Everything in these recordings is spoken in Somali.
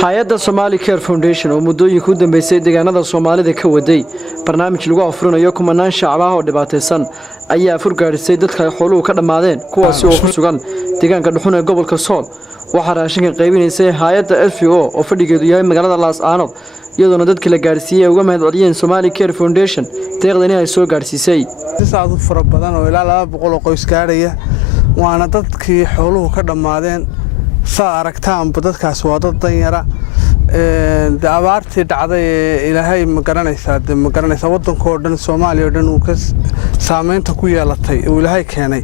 Haayada Somali Care Foundation oo muddooyinka u dambeysay deegaanada Soomaalida ka waday barnaamij lagu afurinayo kumanaan shacab oo dhibaataysan ayaa afur gaarisay dadka xooluhu ka dhamaadeen kuwaas oo ku sugan deegaanka dhuxun ee gobolka Sool waxa raashinka qaybinaysay hay'adda FO oo fadhigeedu yahay magaalada Laascaanood iyadoo dadka la gaarsiiyay uga mahadceliyeen Somali Care Foundation deeqdani ay soo gaarsiisay saacado fara badan oo ilaa 200 qoys gaaraya waana dadkii xooluhu ka dhamaadeen saaragtaan dadkaas waa dad danyara abaartii dhacday ilaahay ma garanaysa wadanka dhan Soomaaliya dhan uu ka saameynta ku yeelatay oo ilaahay keenay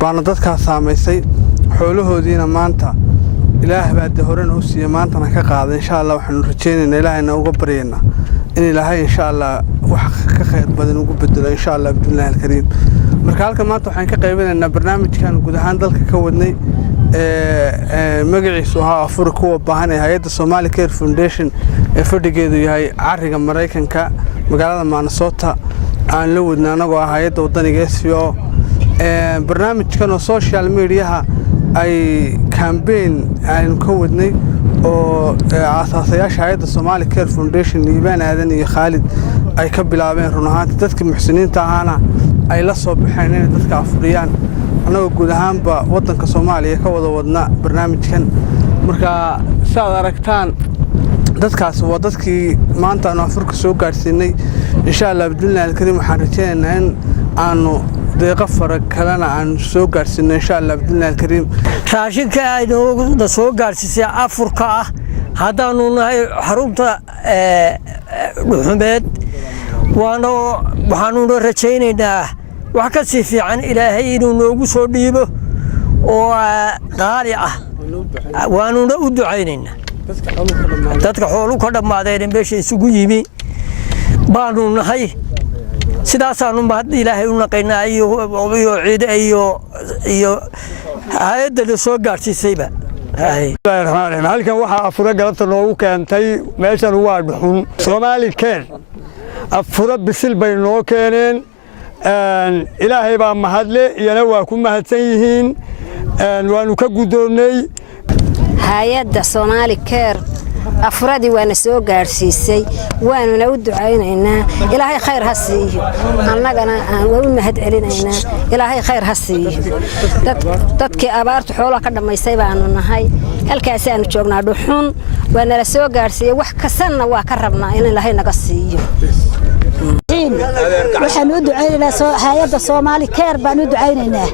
baana dadkaas saameysay xoolahoodiina maanta ilaahay baa horena u siiyay maantana ka qaaday insha Allah waxaan rajaynaynaa ilaahayna uga baryeena in ilaahay insha Allah wax ka khayr badan ugu bedelo insha Allah bidnaa alkariim marka halka maanta waxaan ka qaybinaynaa barnaamijkan guud ahaan dalka ka wadnay magaciisu Afuri Kuwa baahan hay'adda Somali Care Foundation ee fadhigeedu yahay cariga Mareykanka magaalada Minnesota aan la wadnaa anagoo hay'adda wadaniga SVO barnaamijkan oo social media ay campaign aan ka wadnay oo asaasayaasha hay'adda Somali Care Foundation Liibaan Aadan iyo Khalid ay ka bilaabeen run ahaantii dadka muxsiniinta ahana ay la soo baxeen in dadka afuriyaan anagoo guud ahaanba wadanka Soomaaliya ka wada wadna barnaamijkan marka saad aragtaan dadkaas waa dadkii maanta aan afurka soo gaarsiinay insha Allah bidnaa alkariim waxaan rajaynaynaa in aanu deeqa fara kalena aan soo gaarsiinay insha Allah bidnaa alkariim raashinka aynu soo gaarsiisay afurka ah hadaanu nahay xarunta dhuxumeed waxaanu rajaynaynaa wax ka si fiican ilaahay inuu noogu soo dhiibo oo qaali ah waanu u ducaynaynaa dadka xooluhu ka dhamaadeen meesha isugu yimi baanu nahay sidaasaanu mahad ilaahay u naqaynaa iyo ciid iyo hay'adda la soo gaarsiisayba halkan waxa afura galabta noogu keentay meeshan waa dhuxun Somali Care afura bisil bay noo keeneen ilaahay baa mahadle iyana waa ku mahadsan yihiin waanu ka gudoonay hay'adda Somali Care afuradii waana soo gaarsiisay waanuna u ducaynaynaa ilaahay khayr ha siiyo annagana waan u mahadcelinaynaa ilaahay khayr ha siiyo dadkii abaartu xoolaha ka dhamaysay baanu nahay halkaas aanu joognaa dhuxun waana la soo gaarsiiyay wax kasanna waa ka rabnaa in ilaahay naga siiyo waxaan u ducaynaynaa hay'adda Somali Care baan u ducaynaynaa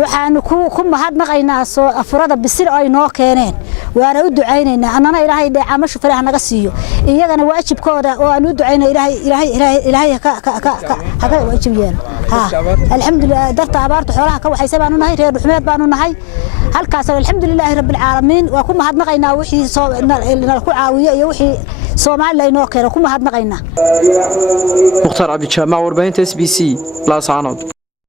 waxaan ku mahadnaqaynaa soo afurada bisil ay noo keeneen waana u ducaynaynaa annana ilaahay dheecaamasho faraha naga siiyo iyagana waajibkooda oo aan u ducaynaa ilaahay ka waajibiyeen alxamdulillah darta abaarta xoolaha ka waxaysa baanu nahay reer dhuxmeed baanu nahay halkaas alxamdulillah rabbil caalamiin waa ku mahadnaqaynaa wixii soo ku caawiyo iyo wixii Soomaaliya inoo keenay ku mahadnaqaynaa Mukhtaar Cabdi Jaamac warbaahinta SBC Laascaanood